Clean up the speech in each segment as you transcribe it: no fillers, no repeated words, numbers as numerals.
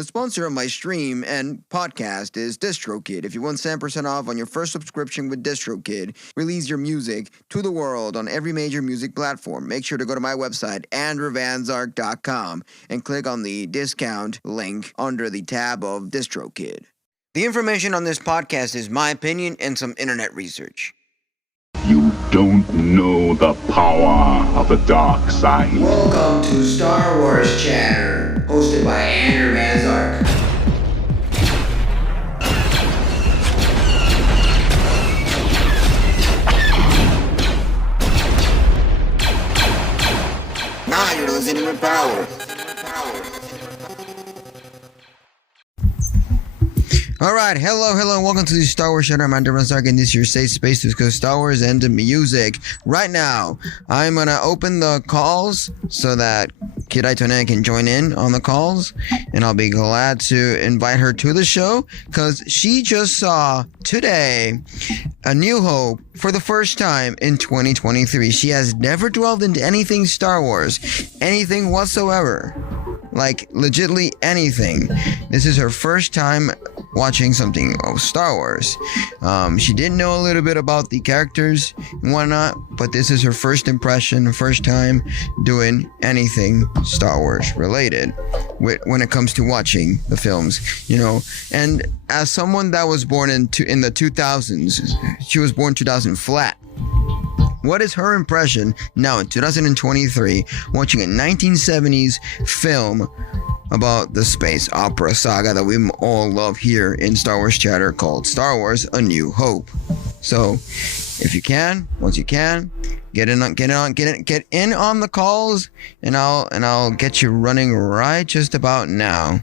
The sponsor of my stream and podcast is DistroKid. If you want 10% off on your first subscription with DistroKid, release your music to the world on every major music platform. Make sure to go to my website, andrewvanzark.com, and click on the discount link under the tab of DistroKid. The information on this podcast is my opinion and some internet research. You don't know the power of the dark side. Welcome to Star Wars Chatter, hosted by Andrew Van Zark. Now you're listening to Power. Alright, hello, welcome to the Star Wars Chatter. I'm Andrew Van Zark, and this is your safe space to discuss Star Wars and the music. Right now, I'm gonna open the calls so that Kid Aitone can join in on the calls, and I'll be glad to invite her to the show, because she just saw today A New Hope for the first time in 2023. She has never dwelled into anything Star Wars, anything whatsoever. Like, legitly anything. This is her first time watching something of Star Wars. She didn't know a little bit about the characters and whatnot, but this is her first impression, first time doing anything Star Wars related when it comes to watching the films, you know. And as someone that was born in the 2000s, she was born 2000 flat. What is her impression now in 2023 watching a 1970s film about the space opera saga that we all love here in Star Wars Chatter called Star Wars A New Hope? So, if you can, once you can, get in on the calls, and I'll get you running right just about now.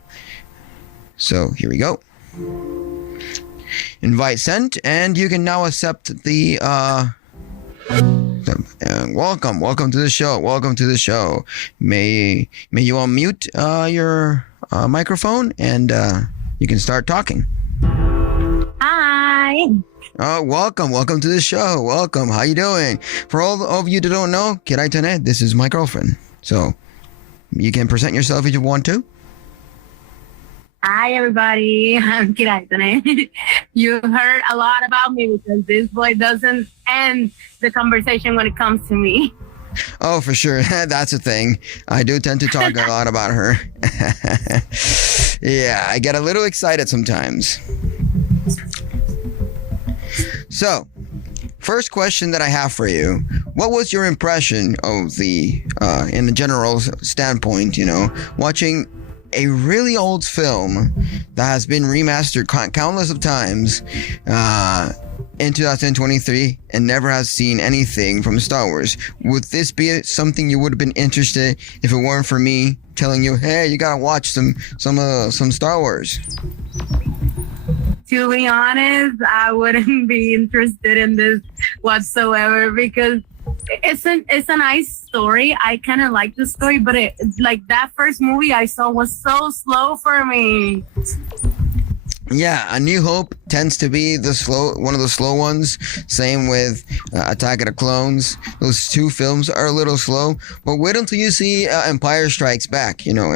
So, here we go. Invite sent, and you can now accept the welcome to the show. May you unmute your microphone, and you can start talking. Hi. Oh, welcome to the show. Welcome. How you doing? For all of you that don't know, Kid Aitone, this is my girlfriend. So you can present yourself if you want to. Hi, everybody. I'm Kid Aitone. You heard a lot about me because this boy doesn't end the conversation when it comes to me. Oh, for sure. That's a thing. I do tend to talk a lot about her. Yeah, I get a little excited sometimes. So, first question that I have for you: what was your impression of the, in the general standpoint, you know, watching a really old film that has been remastered countless of times in 2023 and never has seen anything from Star Wars? Would this be something you would have been interested if it weren't for me telling you, hey, you gotta watch some Star Wars? To be honest, I wouldn't be interested in this whatsoever because it's a nice story. I kind of like the story, but that first movie I saw was so slow for me. Yeah, A New Hope tends to be one of the slow ones. Same with Attack of the Clones. Those two films are a little slow, but wait until you see Empire Strikes Back. You know,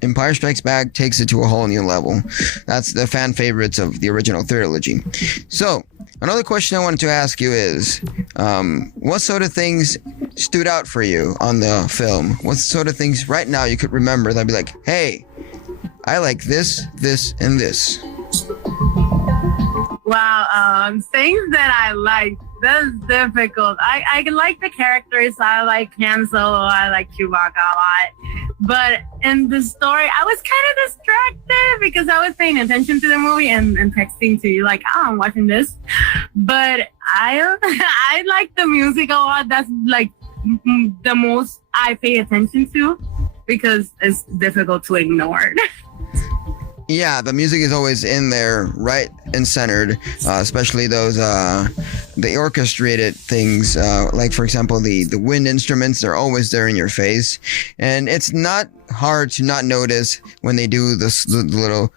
Empire Strikes Back takes it to a whole new level. That's the fan favorites of the original trilogy. So, another question I wanted to ask you is, what sort of things stood out for you on the film? What sort of things right now you could remember that'd be like, hey, I like this, and this? Wow, things that I like. That's difficult. I like the characters. I like Han Solo. I like Chewbacca a lot. But in the story, I was kind of distracted because I was paying attention to the movie and texting to you like, oh, I'm watching this. But I like the music a lot. That's like the most I pay attention to because it's difficult to ignore. Yeah, the music is always in there, right and centered, especially those, the orchestrated things, like, for example, the wind instruments are always there in your face. And it's not hard to not notice when they do the little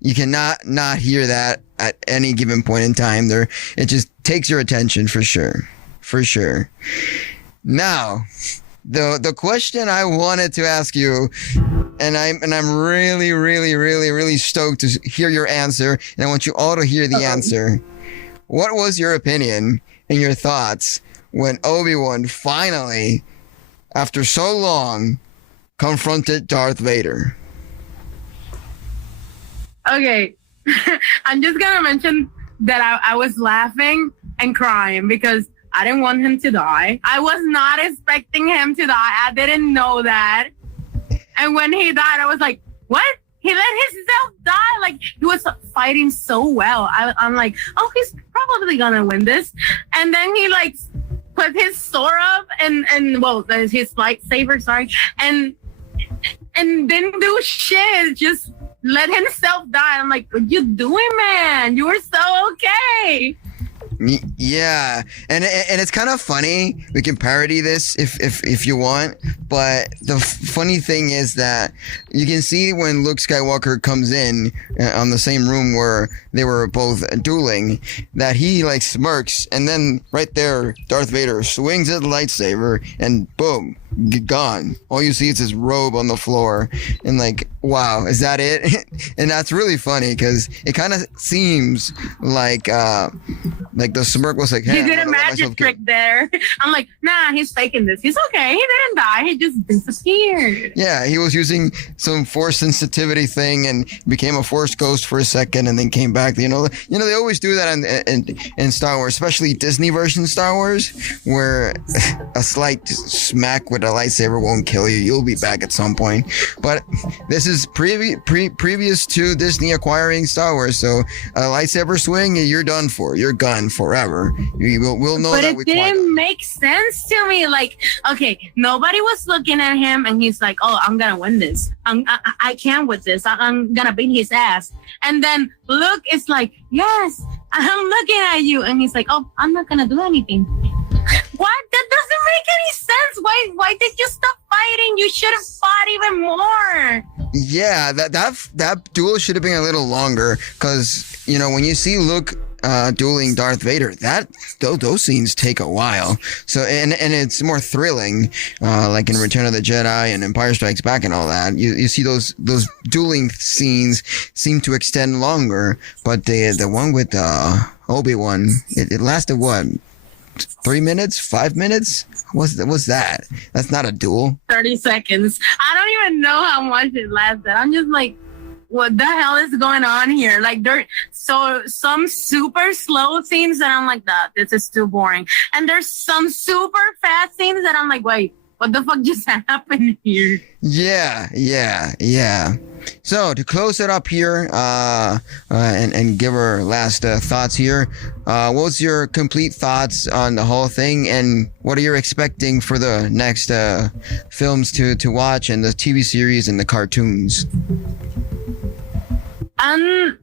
you cannot not hear that at any given point in time. It just takes your attention for sure. Now, the question I wanted to ask you, and I'm really, really, really, really stoked to hear your answer, and I want you all to hear the answer. What was your opinion and your thoughts when Obi-Wan finally, after so long, confronted Darth Vader? Okay, I'm just gonna mention that I was laughing and crying because I didn't want him to die. I was not expecting him to die. I didn't know that. And when he died, I was like, what? He let himself die? Like, he was fighting so well. I'm like, oh, he's probably gonna win this. And then he like put his sword up and well, his lightsaber, sorry, and didn't do shit. Just let himself die. I'm like, what you doing, man? You were so okay. Yeah, and it's kind of funny. We can parody this if you want, but the funny thing is that you can see when Luke Skywalker comes in on the same room where they were both dueling, that he like smirks, and then right there, Darth Vader swings his lightsaber, and boom, gone. All you see is his robe on the floor, and like, wow, is that it? And that's really funny because it kind of seems like the smirk was like, hey, he did a magic trick there. I'm like, nah, he's faking this. He's okay. He didn't die. He just disappeared. Yeah, he was using some force sensitivity thing and became a force ghost for a second and then came back. You know, they always do that in Star Wars, especially Disney version Star Wars, where a slight smack with a lightsaber won't kill you. You'll be back at some point. But this is previous to Disney acquiring Star Wars, so a lightsaber swing, you're done for. You're gone forever. We'll know but that. But it didn't make sense to me. Like, okay, nobody was looking at him, and he's like, "Oh, I'm gonna win this. I can with this. I'm gonna beat his ass." And then Luke is like, "Yes, I'm looking at you," and he's like, "Oh, I'm not gonna do anything." What? That doesn't make any sense. Why did you stop fighting? You should have fought even more. Yeah, that duel should have been a little longer, because you know when you see Luke dueling Darth Vader, those scenes take a while. So and it's more thrilling, like in Return of the Jedi and Empire Strikes Back and all that. You see those dueling scenes seem to extend longer, but the one with Obi-Wan, it lasted what? 3 minutes? 5 minutes? What's that? That's not a duel. 30 seconds. I don't even know how much it lasted. I'm just like, what the hell is going on here? Like, there's some super slow scenes that I'm like, this is too boring. And there's some super fast scenes that I'm like, wait, what the fuck just happened here? Yeah. So to close it up here, and give our last thoughts here, what's your complete thoughts on the whole thing, and what are you expecting for the next films to watch, and the TV series and the cartoons? I'm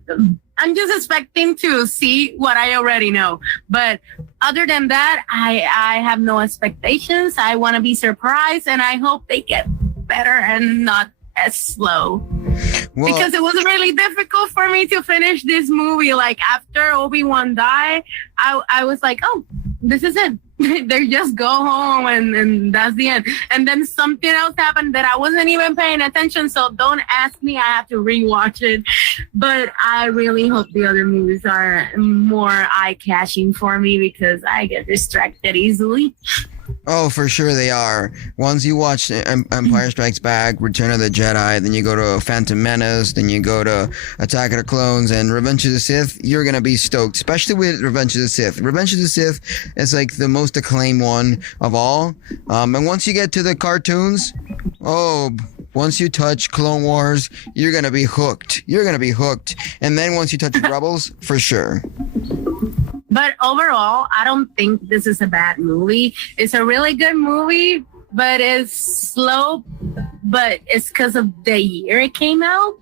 just expecting to see what I already know. But other than that, I have no expectations. I want to be surprised, and I hope they get better and not as slow. Well, because it was really difficult for me to finish this movie. Like, after Obi-Wan died, I was like, oh, this is it. They just go home and that's the end. And then something else happened that I wasn't even paying attention, so don't ask me. I have to rewatch it. But I really hope the other movies are more eye-catching for me, because I get distracted easily. Oh, for sure they are. Once you watch Empire Strikes Back, Return of the Jedi, then you go to Phantom Menace, then you go to Attack of the Clones and Revenge of the Sith, you're going to be stoked, especially with Revenge of the Sith. Revenge of the Sith is like the most acclaimed one of all. And once you get to the cartoons, once you touch Clone Wars, you're going to be hooked. And then once you touch Rebels, for sure. But overall, I don't think this is a bad movie. It's a really good movie, but it's slow. But it's because of the year it came out.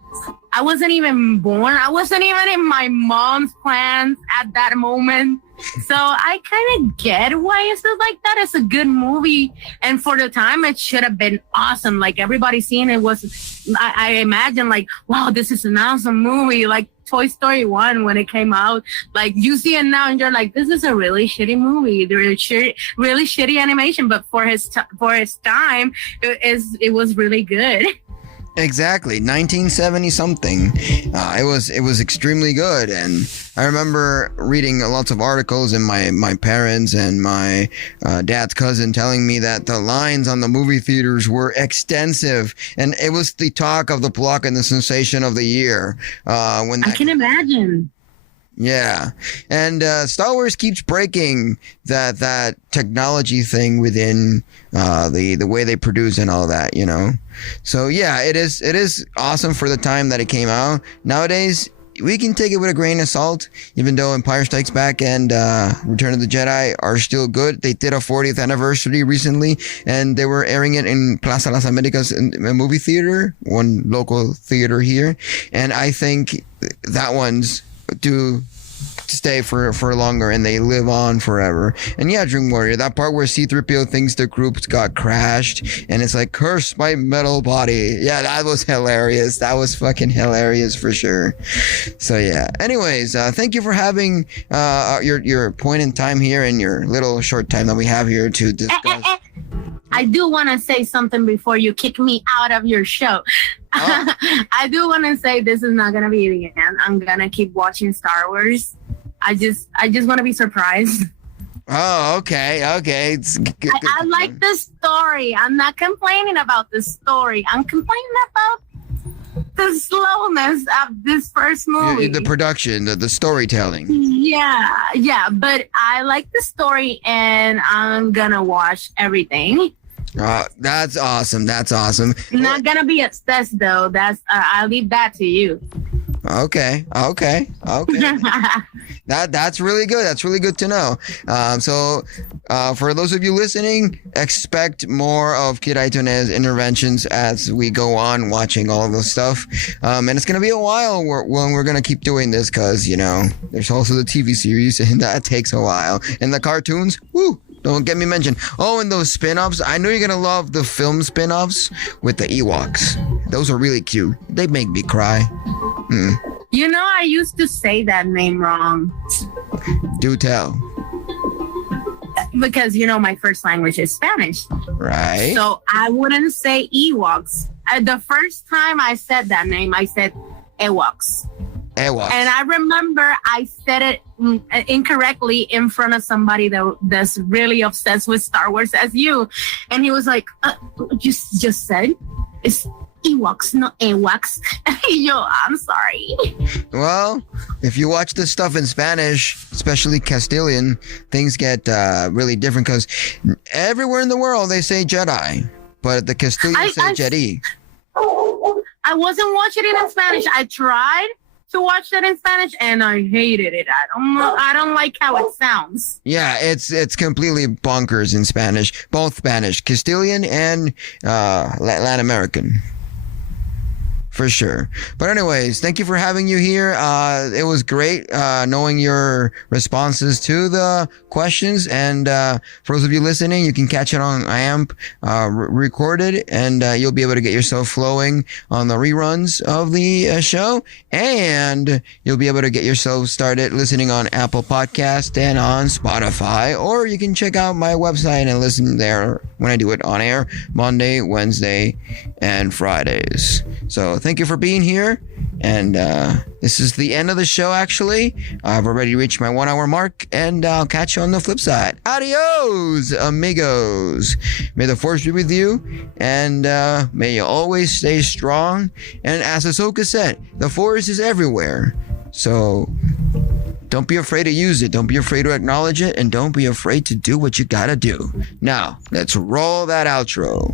I wasn't even born. I wasn't even in my mom's plans at that moment. So I kind of get why it's like that. It's a good movie, and for the time, it should have been awesome. Like everybody seeing it was, I imagine like, wow, this is an awesome movie. Like Toy Story 1 when it came out, like you see it now and you're like, this is a really shitty movie. Really shitty animation, but for his time, it was really good. Exactly, 1970 something. It was extremely good, and I remember reading lots of articles, and my parents and my dad's cousin telling me that the lines on the movie theaters were extensive, and it was the talk of the block and the sensation of the year. I can imagine. Yeah, and Star Wars keeps breaking that technology thing within the way they produce and all that, you know. So yeah, it is awesome for the time that it came out. Nowadays, we can take it with a grain of salt, even though Empire Strikes Back and Return of the Jedi are still good. They did a 40th anniversary recently, and they were airing it in Plaza Las Americas in a movie theater, one local theater here, and I think that one's do stay for longer, and they live on forever. And yeah, Dream Warrior, that part where C-3PO thinks the group got crashed and it's like, curse my metal body. Yeah, that was hilarious. That was fucking hilarious for sure. So yeah, anyways, thank you for having your point in time here and your little short time that we have here to discuss. I do want to say something before you kick me out of your show. Oh. I do want to say this is not going to be the end. I'm going to keep watching Star Wars. I just want to be surprised. Oh, okay. It's good. I like the story. I'm not complaining about the story. I'm complaining about the slowness of this first movie. The production, the storytelling. Yeah. But I like the story, and I'm going to watch everything. That's awesome. I'm not going to be obsessed, though. I'll leave that to you. Okay. That's really good. That's really good to know. So for those of you listening, expect more of Kid Aitone's interventions as we go on watching all of this stuff. And it's going to be a while when we're going to keep doing this because, you know, there's also the TV series and that takes a while. And the cartoons, woo! Don't get me mentioned. Oh, and those spin-offs. I know you're going to love the film spin-offs with the Ewoks. Those are really cute. They make me cry. You know, I used to say that name wrong. Do tell. Because, you know, my first language is Spanish. Right. So I wouldn't say Ewoks. The first time I said that name, I said Ewoks. And I remember I said it incorrectly in front of somebody that's really obsessed with Star Wars as you. And he was like, just said it's Ewoks, not Ewoks. Yo, I'm sorry. Well, if you watch this stuff in Spanish, especially Castilian, things get really different because everywhere in the world they say Jedi, but the Castilians say Jedi. I wasn't watching it in Spanish. I tried to watch that in Spanish and I hated it. I don't like how it sounds. Yeah, it's completely bonkers in Spanish, both Spanish, Castilian and Latin American. For sure. But anyways, thank you for having you here. It was great knowing your responses to the questions. And for those of you listening, you can catch it on IAMP recorded, and you'll be able to get yourself flowing on the reruns of the show. And you'll be able to get yourself started listening on Apple Podcast and on Spotify. Or you can check out my website and listen there when I do it on air Monday, Wednesday, and Fridays. So thank you for being here. And this is the end of the show, actually. I've already reached my 1 hour mark, and I'll catch you on the flip side. Adios, amigos. May the force be with you, and may you always stay strong. And as Ahsoka said, the force is everywhere. So don't be afraid to use it. Don't be afraid to acknowledge it. And don't be afraid to do what you gotta do. Now, let's roll that outro.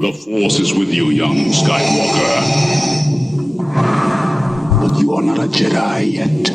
The Force is with you, young Skywalker. But you are not a Jedi yet.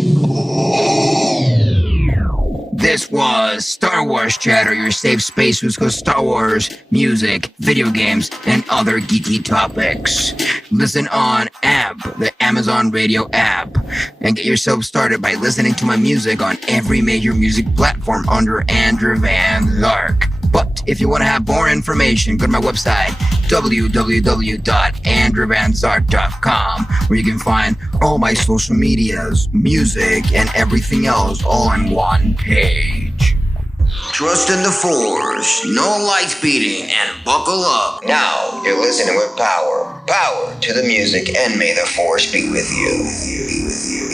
This was Star Wars. Wars Chatter, your safe space to discuss Star Wars, music, video games, and other geeky topics. Listen on AMP, the Amazon Radio app, and get yourself started by listening to my music on every major music platform under Andrew Van Zark. But if you want to have more information, go to my website, www.andrewvanzark.com, where you can find all my social medias, music, and everything else all on one page. Trust in the Force, no lights beating, and buckle up. Now you're listening with power. Power to the music, and may the Force be with you.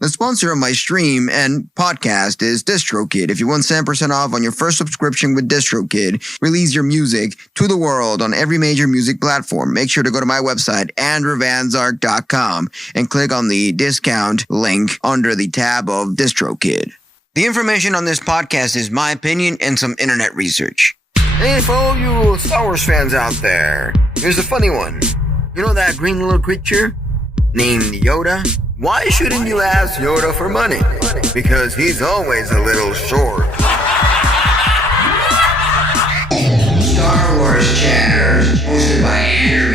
The sponsor of my stream and podcast is DistroKid. If you want 10% off on your first subscription with DistroKid, release your music to the world on every major music platform. Make sure to go to my website, andrewvanzark.com, and click on the discount link under the tab of DistroKid. The information on this podcast is my opinion and some internet research. Hey, for all you Star Wars fans out there, here's a funny one. You know that green little creature named Yoda? Why shouldn't you ask Yoda for money? Because he's always a little short. Star Wars Chatter, hosted by Andrew